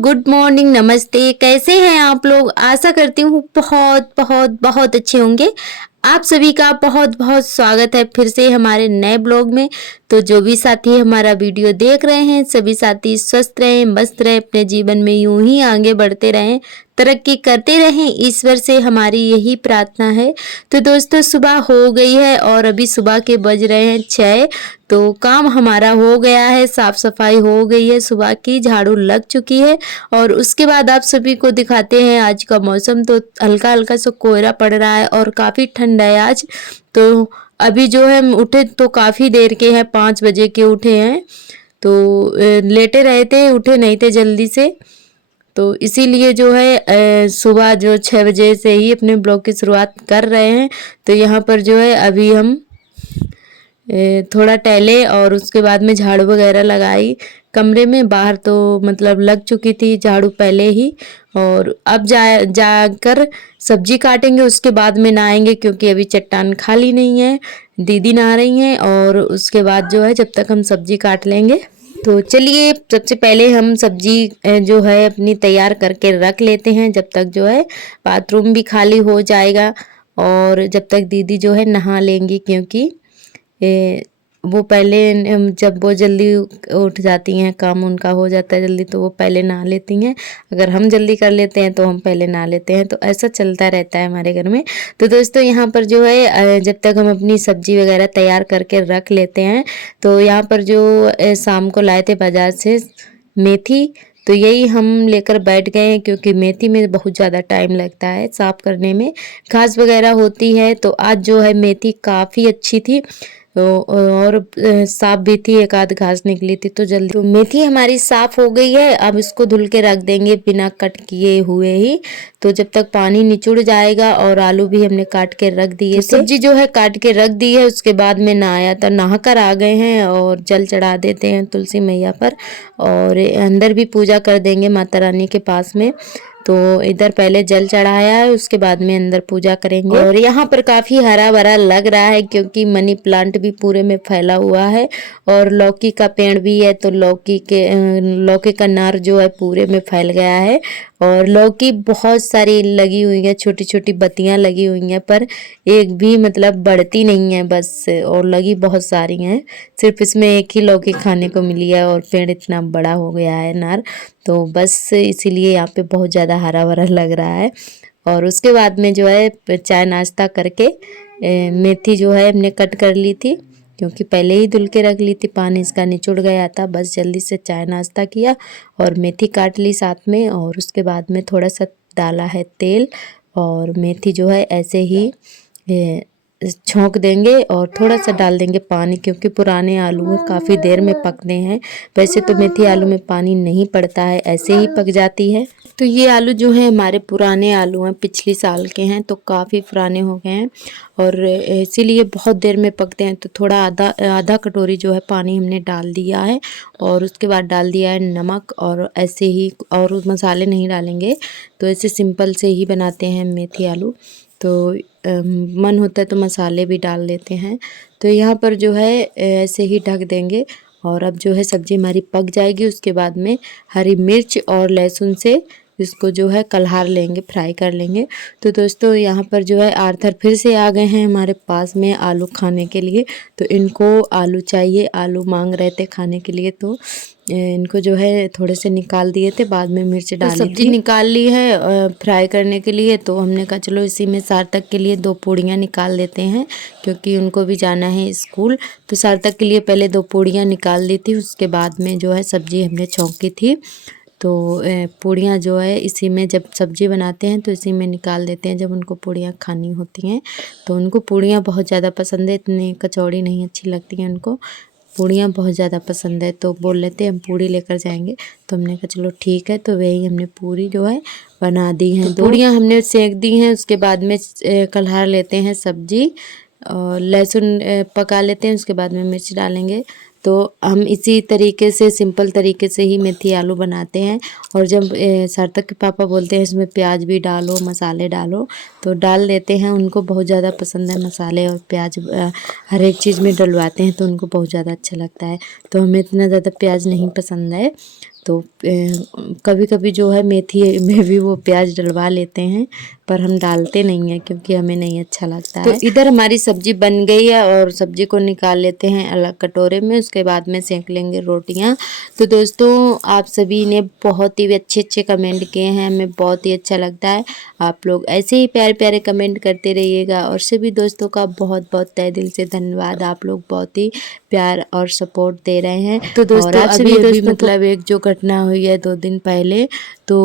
Good morning, नमस्ते। कैसे हैं आप लोग? आशा करती हूँ बहुत बहुत बहुत अच्छे होंगे। आप सभी का बहुत बहुत स्वागत है फिर से हमारे नए ब्लॉग में। तो जो भी साथी हमारा वीडियो देख रहे हैं, सभी साथी स्वस्थ रहें, मस्त रहें, अपने जीवन में यूं ही आगे बढ़ते रहें, तरक्की करते रहें, ईश्वर से हमारी यही प्रार्थना है। तो दोस्तों, सुबह हो गई है और अभी सुबह के बज रहे हैं 6। तो काम हमारा हो गया है, साफ सफाई हो गई है, सुबह की झाड़ू लग चुकी है। और उसके बाद आप सभी को दिखाते हैं आज का मौसम। तो हल्का हल्का सा कोहरा पड़ रहा है और काफ़ी ठंड है आज। तो अभी जो है हम उठे तो काफ़ी देर के हैं, 5 बजे के उठे हैं। तो लेटे रहे थे, उठे नहीं थे जल्दी से। तो इसीलिए जो है सुबह जो 6 बजे से ही अपने ब्लॉग की शुरुआत कर रहे हैं। तो यहाँ पर जो है अभी हम थोड़ा टहले और उसके बाद में झाड़ू वगैरह लगाई कमरे में। बाहर तो मतलब लग चुकी थी झाड़ू पहले ही। और अब जाकर सब्जी काटेंगे, उसके बाद में नहाएंगे क्योंकि अभी चट्टान खाली नहीं है, दीदी नहा रही हैं। और उसके बाद जो है जब तक हम सब्जी काट लेंगे। तो चलिए सबसे पहले हम सब्जी जो है अपनी तैयार करके रख लेते हैं, जब तक जो है बाथरूम भी खाली हो जाएगा और जब तक दीदी जो है नहा लेंगी। क्योंकि वो पहले जब वो जल्दी उठ जाती हैं, काम उनका हो जाता है जल्दी, तो वो पहले नहा लेती हैं। अगर हम जल्दी कर लेते हैं तो हम पहले नहा लेते हैं। तो ऐसा चलता रहता है हमारे घर में। तो दोस्तों यहाँ पर जो है जब तक हम अपनी सब्जी वगैरह तैयार करके रख लेते हैं। तो यहाँ पर जो शाम को लाए थे बाज़ार से मेथी, तो यही हम लेकर बैठ गए हैं क्योंकि मेथी में बहुत ज़्यादा टाइम लगता है साफ़ करने में, घास वगैरह होती है। तो आज जो है मेथी काफ़ी अच्छी थी और साफ भी थी, एक आध घास निकली थी तो जल्दी। तो मेथी हमारी साफ हो गई है, अब इसको धुल के रख देंगे बिना कट किए हुए ही। तो जब तक पानी निचुड़ जाएगा। और आलू भी हमने काट के रख दिए थे, सब्जी जो है काट के रख दी है। उसके बाद में नहाया था, नहा कर आ गए हैं और जल चढ़ा देते हैं तुलसी मैया पर। और अंदर भी पूजा कर देंगे माता रानी के पास में। तो इधर पहले जल चढ़ाया है, उसके बाद में अंदर पूजा करेंगे। और यहाँ पर काफ़ी हरा भरा लग रहा है क्योंकि मनी प्लांट भी पूरे में फैला हुआ है और लौकी का पेड़ भी है। तो लौकी का नार जो है पूरे में फैल गया है। और लौकी बहुत सारी लगी हुई है, छोटी छोटी बत्तियां लगी हुई हैं, पर एक भी मतलब बढ़ती नहीं है बस। और लगी बहुत सारी हैं, सिर्फ इसमें एक ही लौकी खाने को मिली है और पेड़ इतना बड़ा हो गया है नार। तो बस इसीलिए यहाँ पे बहुत ज़्यादा हरा भरा लग रहा है। और उसके बाद में जो है चाय नाश्ता करके मेथी जो है हमने कट कर ली थी क्योंकि पहले ही धुल के रख ली थी, पानी इसका निचुड़ गया था। बस जल्दी से चाय नाश्ता किया और मेथी काट ली साथ में। और उसके बाद में थोड़ा सा डाला है तेल और मेथी जो है ऐसे ही छोंक देंगे और थोड़ा सा डाल देंगे पानी क्योंकि पुराने आलू में काफ़ी देर में पकने हैं। वैसे तो मेथी आलू में पानी नहीं पड़ता है, ऐसे ही पक जाती है। तो ये आलू जो है हमारे पुराने आलू हैं, पिछले साल के हैं, तो काफ़ी पुराने हो गए हैं और इसीलिए बहुत देर में पकते हैं। तो थोड़ा आधा कटोरी जो है पानी हमने डाल दिया है और उसके बाद डाल दिया है नमक। और ऐसे ही और मसाले नहीं डालेंगे, तो ऐसे सिंपल से ही बनाते हैं मेथी आलू। तो मन होता है तो मसाले भी डाल लेते हैं। तो यहाँ पर जो है ऐसे ही ढक देंगे और अब जो है सब्ज़ी हमारी पक जाएगी। उसके बाद में हरी मिर्च और लहसुन से इसको जो है कलहार लेंगे, फ्राई कर लेंगे। तो दोस्तों यहाँ पर जो है आर्थर फिर से आ गए हैं हमारे पास में आलू खाने के लिए। तो इनको आलू चाहिए, आलू मांग रहे थे खाने के लिए। तो इनको जो है थोड़े से निकाल दिए थे, बाद में मिर्च डाली थी। सब्जी निकाल ली है फ्राई करने के लिए। तो हमने कहा चलो इसी में सार्थक के लिए 2 पूड़ियाँ निकाल देते हैं क्योंकि उनको भी जाना है स्कूल। तो सार्थक के लिए पहले 2 पूड़ियाँ निकाल दी थी, उसके बाद में जो है सब्जी हमने छौंकी थी। तो पूड़ियाँ जो है इसी में, जब सब्जी बनाते हैं तो इसी में निकाल देते हैं जब उनको पूड़ियाँ खानी होती हैं। तो उनको पूड़ियाँ बहुत ज़्यादा पसंद है, इतनी कचौड़ी नहीं अच्छी लगती हैं उनको, पूड़ियाँ बहुत ज़्यादा पसंद है। तो बोल लेते हैं हम पूड़ी लेकर जाएंगे। तो हमने कहा चलो ठीक है। तो वही हमने पूड़ी जो है बना दी हैं। तो पूड़ियाँ हमने सेक दी हैं। उसके बाद में कलहार लेते हैं सब्जी और लहसुन पका लेते हैं, उसके बाद में मिर्च डालेंगे। तो हम इसी तरीके से, सिंपल तरीके से ही मेथी आलू बनाते हैं। और जब सार्थक के पापा बोलते हैं इसमें प्याज भी डालो, मसाले डालो, तो डाल देते हैं। उनको बहुत ज़्यादा पसंद है मसाले और प्याज, हर एक चीज़ में डलवाते हैं तो उनको बहुत ज़्यादा अच्छा लगता है। तो हमें इतना ज़्यादा प्याज नहीं पसंद है। तो कभी कभी जो है मेथी में भी वो प्याज डलवा लेते हैं, पर हम डालते नहीं हैं क्योंकि हमें नहीं अच्छा लगता है। तो इधर हमारी सब्जी बन गई है और सब्जी को निकाल लेते हैं अलग कटोरे में, उसके बाद में सेंक लेंगे रोटियां। तो दोस्तों आप सभी ने बहुत ही अच्छे अच्छे कमेंट किए हैं, हमें बहुत ही अच्छा लगता है। आप लोग ऐसे ही प्यारे प्यारे कमेंट करते रहिएगा और सभी दोस्तों का बहुत बहुत तहे दिल से धन्यवाद। आप लोग बहुत ही प्यार और सपोर्ट दे रहे हैं। तो दोस्तों अभी मतलब एक जो घटना हुई है 2 दिन पहले, तो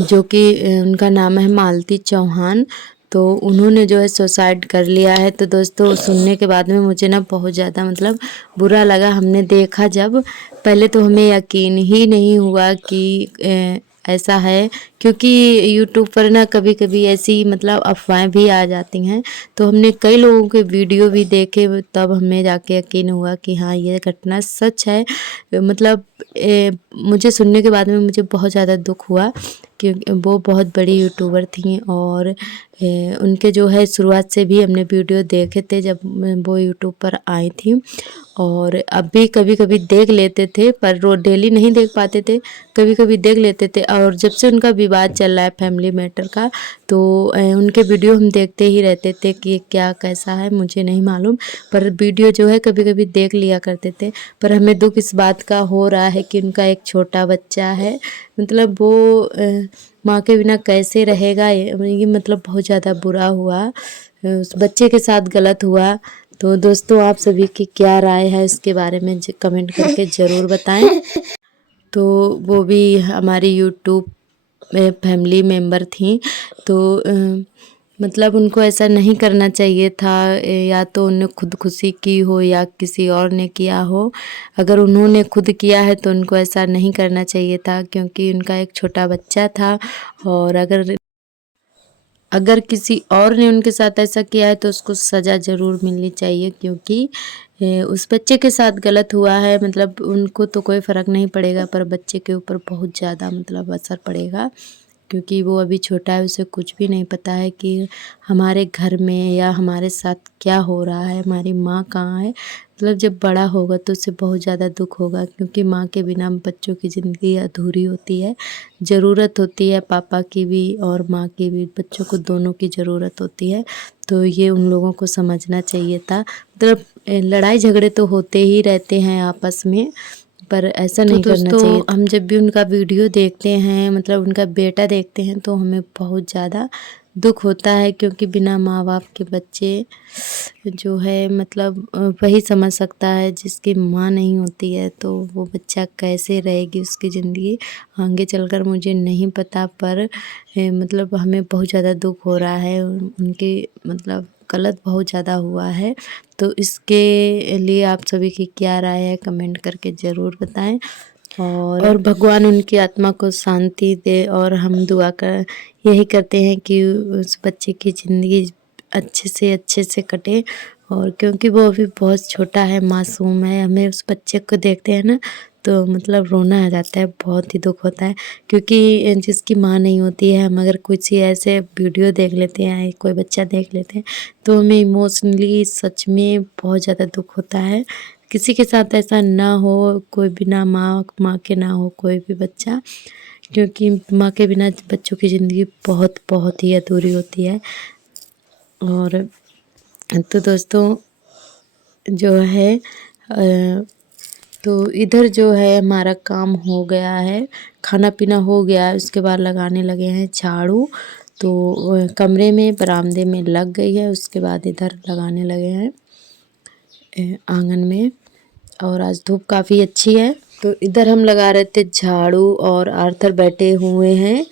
जो कि उनका नाम है मालती चौहान, तो उन्होंने जो है सुसाइड कर लिया है। तो दोस्तों सुनने के बाद में मुझे ना बहुत ज़्यादा मतलब बुरा लगा। हमने देखा जब, पहले तो हमें यकीन ही नहीं हुआ कि ऐसा है, क्योंकि यूट्यूब पर ना कभी कभी ऐसी मतलब अफवाहें भी आ जाती हैं। तो हमने कई लोगों के वीडियो भी देखे, तब हमें जाके यकीन हुआ कि हाँ ये घटना सच है। मतलब मुझे सुनने के बाद में मुझे बहुत ज़्यादा दुख हुआ, क्योंकि वो बहुत बड़ी यूट्यूबर थी और उनके जो है शुरुआत से भी हमने वीडियो देखे थे जब वो यूट्यूब पर आई थी। और अब भी कभी कभी देख लेते थे, पर रोज डेली नहीं देख पाते थे, कभी कभी देख लेते थे। और जब से उनका विवाद चल रहा है फैमिली मैटर का, तो उनके वीडियो हम देखते ही रहते थे कि क्या कैसा है मुझे नहीं मालूम, पर वीडियो जो है कभी कभी देख लिया करते थे। पर हमें दुख इस बात का हो रहा है कि उनका एक छोटा बच्चा है, मतलब वो माँ के बिना कैसे रहेगा, ये मतलब बहुत ज़्यादा बुरा हुआ, उस बच्चे के साथ गलत हुआ। तो दोस्तों आप सभी की क्या राय है इसके बारे में कमेंट करके ज़रूर बताएं। तो वो भी हमारी यूट्यूब में फैमिली मेम्बर थी, तो मतलब उनको ऐसा नहीं करना चाहिए था, या तो उन्हें खुदकुशी की हो या किसी और ने किया हो। अगर उन्होंने खुद किया है तो उनको ऐसा नहीं करना चाहिए था, क्योंकि उनका एक छोटा बच्चा था। और अगर किसी और ने उनके साथ ऐसा किया है तो उसको सज़ा ज़रूर मिलनी चाहिए, क्योंकि उस बच्चे के साथ गलत हुआ है। मतलब उनको तो कोई फ़र्क नहीं पड़ेगा, पर बच्चे के ऊपर बहुत ज़्यादा मतलब असर पड़ेगा, क्योंकि वो अभी छोटा है, उसे कुछ भी नहीं पता है कि हमारे घर में या हमारे साथ क्या हो रहा है, हमारी माँ कहाँ है। मतलब जब बड़ा होगा तो उसे बहुत ज़्यादा दुख होगा, क्योंकि माँ के बिना बच्चों की ज़िंदगी अधूरी होती है। ज़रूरत होती है पापा की भी और माँ की भी, बच्चों को दोनों की ज़रूरत होती है। तो ये उन लोगों को समझना चाहिए था। मतलब लड़ाई झगड़े तो होते ही रहते हैं आपस में, पर ऐसा नहीं करना चाहिए। हम जब भी उनका वीडियो देखते हैं, मतलब उनका बेटा देखते हैं, तो हमें बहुत ज़्यादा दुख होता है, क्योंकि बिना माँ बाप के बच्चे जो है मतलब वही समझ सकता है जिसकी माँ नहीं होती है, तो वो बच्चा कैसे रहेगी उसकी ज़िंदगी आगे चलकर मुझे नहीं पता। पर मतलब हमें बहुत ज़्यादा दुख हो रहा है, उनके मतलब गलत बहुत ज़्यादा हुआ है। तो इसके लिए आप सभी की क्या राय है कमेंट करके ज़रूर बताएं। और भगवान उनकी आत्मा को शांति दे, और हम दुआ कर यही करते हैं कि उस बच्चे की ज़िंदगी अच्छे से कटे। और क्योंकि वो अभी बहुत छोटा है, मासूम है, हमें उस बच्चे को देखते हैं ना तो मतलब रोना आ जाता है, बहुत ही दुख होता है। क्योंकि जिसकी माँ नहीं होती है, हम अगर कुछ ही ऐसे वीडियो देख लेते हैं, कोई बच्चा देख लेते हैं, तो हमें इमोशनली सच में बहुत ज़्यादा दुख होता है। किसी के साथ ऐसा ना हो, कोई बिना माँ के ना हो कोई भी बच्चा, क्योंकि माँ के बिना बच्चों की ज़िंदगी बहुत बहुत ही अधूरी होती है। और तो दोस्तों जो है तो इधर जो है हमारा काम हो गया है, खाना पीना हो गया है, उसके बाद लगाने लगे हैं झाड़ू। तो कमरे में बरामदे में लग गई है, उसके बाद इधर लगाने लगे हैं आंगन में। और आज धूप काफ़ी अच्छी है, तो इधर हम लगा रहे थे झाड़ू, और आर्थर बैठे हुए हैं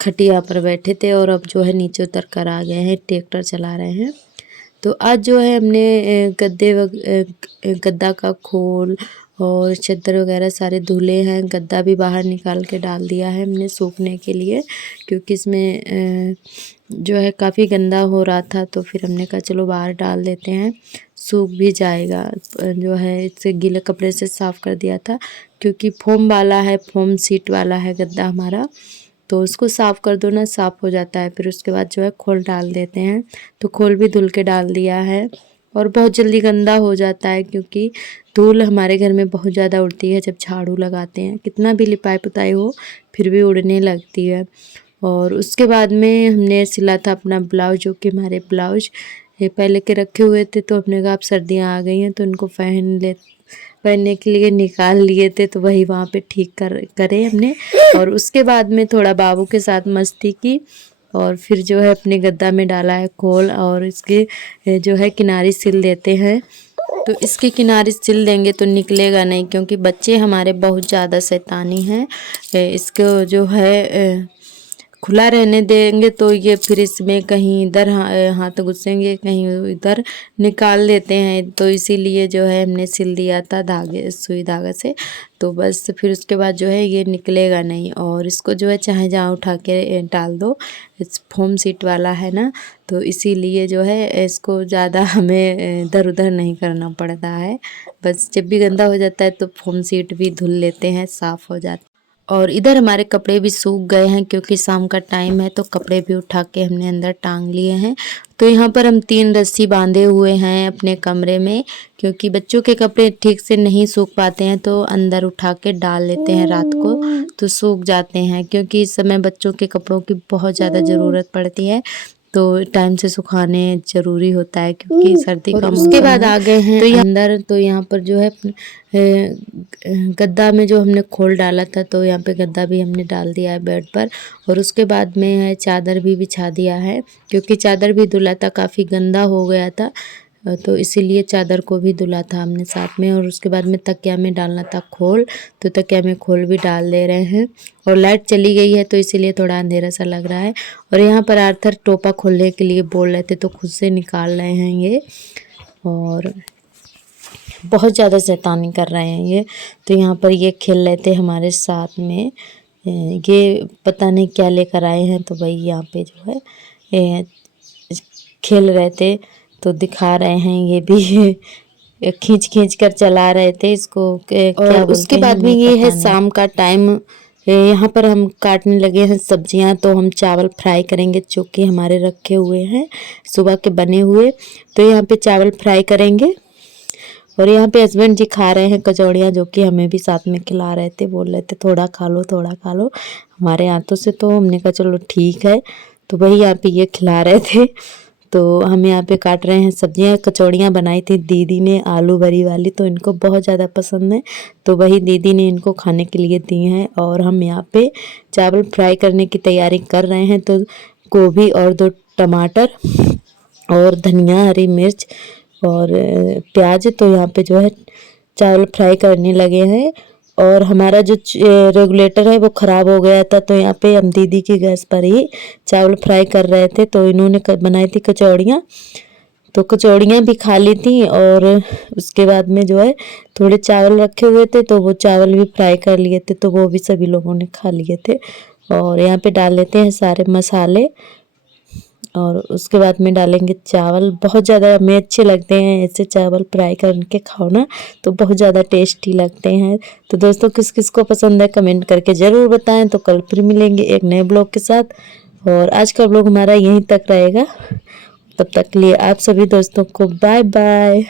खटिया पर बैठे थे, और अब जो है नीचे उतर कर आ गए हैं, ट्रैक्टर चला रहे हैं। तो आज जो है हमने गद्दा का खोल और चादर वगैरह सारे धुले हैं। गद्दा भी बाहर निकाल के डाल दिया है हमने सूखने के लिए, क्योंकि इसमें जो है काफ़ी गंदा हो रहा था, तो फिर हमने कहा चलो बाहर डाल देते हैं, सूख भी जाएगा। जो है इसे गीले कपड़े से साफ़ कर दिया था, क्योंकि फोम वाला है, फोम सीट वाला है गद्दा हमारा, तो उसको साफ़ कर दो ना, साफ़ हो जाता है। फिर उसके बाद जो है खोल डाल देते हैं, तो खोल भी धुल के डाल दिया है। और बहुत जल्दी गंदा हो जाता है, क्योंकि धूल हमारे घर में बहुत ज़्यादा उड़ती है जब झाड़ू लगाते हैं। कितना भी लिपाई पुताई हो फिर भी उड़ने लगती है। और उसके बाद में हमने सिला था अपना ब्लाउज, जो कि हमारे ब्लाउज ये पहले के रखे हुए थे, तो हमने कहा अब सर्दियाँ आ गई हैं तो इनको पहनने के लिए निकाल लिए थे, तो वही वहाँ पे ठीक करे हमने। और उसके बाद में थोड़ा बाबू के साथ मस्ती की और फिर जो है अपने गद्दा में डाला है खोल, और इसके जो है किनारी सिल देते हैं। तो इसके किनारे सिल देंगे तो निकलेगा नहीं, क्योंकि बच्चे हमारे बहुत ज़्यादा शैतानी हैं। इसको जो है खुला रहने देंगे तो ये फिर इसमें कहीं इधर हाथ घुसेंगे, कहीं इधर निकाल देते हैं। तो इसीलिए जो है हमने सिल दिया था सुई धागा से। तो बस फिर उसके बाद जो है ये निकलेगा नहीं, और इसको जो है चाहे जहाँ उठा के डाल दो, इस फोम सीट वाला है ना, तो इसीलिए जो है इसको ज़्यादा हमें इधर उधर नहीं करना पड़ता है। बस जब भी गंदा हो जाता है तो फोम सीट भी धुल लेते हैं, साफ़ हो जाता है। और इधर हमारे कपड़े भी सूख गए हैं, क्योंकि शाम का टाइम है, तो कपड़े भी उठा के हमने अंदर टांग लिए हैं। तो यहाँ पर हम 3 रस्सी बांधे हुए हैं अपने कमरे में, क्योंकि बच्चों के कपड़े ठीक से नहीं सूख पाते हैं, तो अंदर उठा के डाल लेते हैं रात को, तो सूख जाते हैं। क्योंकि इस समय बच्चों के कपड़ों की बहुत ज़्यादा ज़रूरत पड़ती है, तो टाइम से सुखाने ज़रूरी होता है, क्योंकि सर्दी का उसके बाद आ गए हैं तो अंदर। तो यहाँ पर जो है गद्दा में जो हमने खोल डाला था, तो यहाँ पे गद्दा भी हमने डाल दिया है बेड पर। और उसके बाद में चादर भी बिछा दिया है, क्योंकि चादर भी धुला था, काफ़ी गंदा हो गया था, तो इसीलिए चादर को भी धुला था हमने साथ में। और उसके बाद में तकिया में डालना था खोल, तो तकिया में खोल भी डाल दे रहे हैं। और लाइट चली गई है तो इसीलिए थोड़ा अंधेरा सा लग रहा है। और यहाँ पर आर्थर टोपा खोलने के लिए बोल रहे थे, तो खुद से निकाल रहे हैं ये, और बहुत ज़्यादा शैतानी कर रहे हैं ये। तो यहाँ पर ये खेल रहे थे हमारे साथ में, ये पता नहीं क्या लेकर आए हैं, तो भाई यहाँ पे जो है खेल रहे थे, तो दिखा रहे हैं ये भी खींच खींच कर चला रहे थे इसको। और उसके बाद में ये है शाम का टाइम। यहाँ पर हम काटने लगे हैं सब्जियां। तो हम चावल फ्राई करेंगे, जो कि हमारे रखे हुए हैं सुबह के बने हुए। तो यहाँ पे चावल फ्राई करेंगे। और यहाँ पे हस्बैंड जी खा रहे हैं कचौड़ियाँ, जो कि हमें भी साथ में खिला रहे थे, बोल रहे थे थोड़ा खा लो थोड़ा खा लो हमारे हाथों से। तो हमने कहा चलो ठीक है, तो वही यहाँ पे ये खिला रहे थे। तो हम यहाँ पे काट रहे हैं सब्जियाँ। कचौड़ियाँ बनाई थी दीदी ने आलू भरी वाली, तो इनको बहुत ज़्यादा पसंद है, तो वही दीदी ने इनको खाने के लिए दी हैं। और हम यहाँ पे चावल फ्राई करने की तैयारी कर रहे हैं। तो गोभी और 2 टमाटर और धनिया, हरी मिर्च और प्याज, तो यहाँ पे जो है चावल फ्राई करने लगे हैं। और हमारा जो रेगुलेटर है वो ख़राब हो गया था, तो यहाँ पे हम दीदी की गैस पर ही चावल फ्राई कर रहे थे। तो इन्होंने बनाई थी कचौड़ियाँ, तो कचौड़ियाँ भी खा ली थी। और उसके बाद में जो है थोड़े चावल रखे हुए थे, तो वो चावल भी फ्राई कर लिए थे, तो वो भी सभी लोगों ने खा लिए थे। और यहाँ पे डाल लेते हैं सारे मसाले, और उसके बाद में डालेंगे चावल। बहुत ज़्यादा हमें अच्छे लगते हैं ऐसे चावल फ्राई करके खाओ ना, तो बहुत ज़्यादा टेस्टी लगते हैं। तो दोस्तों किस किस को पसंद है कमेंट करके ज़रूर बताएं। तो कल फिर मिलेंगे एक नए ब्लॉग के साथ, और आज का ब्लॉग हमारा यहीं तक रहेगा। तब तक के लिए आप सभी दोस्तों को बाय बाय।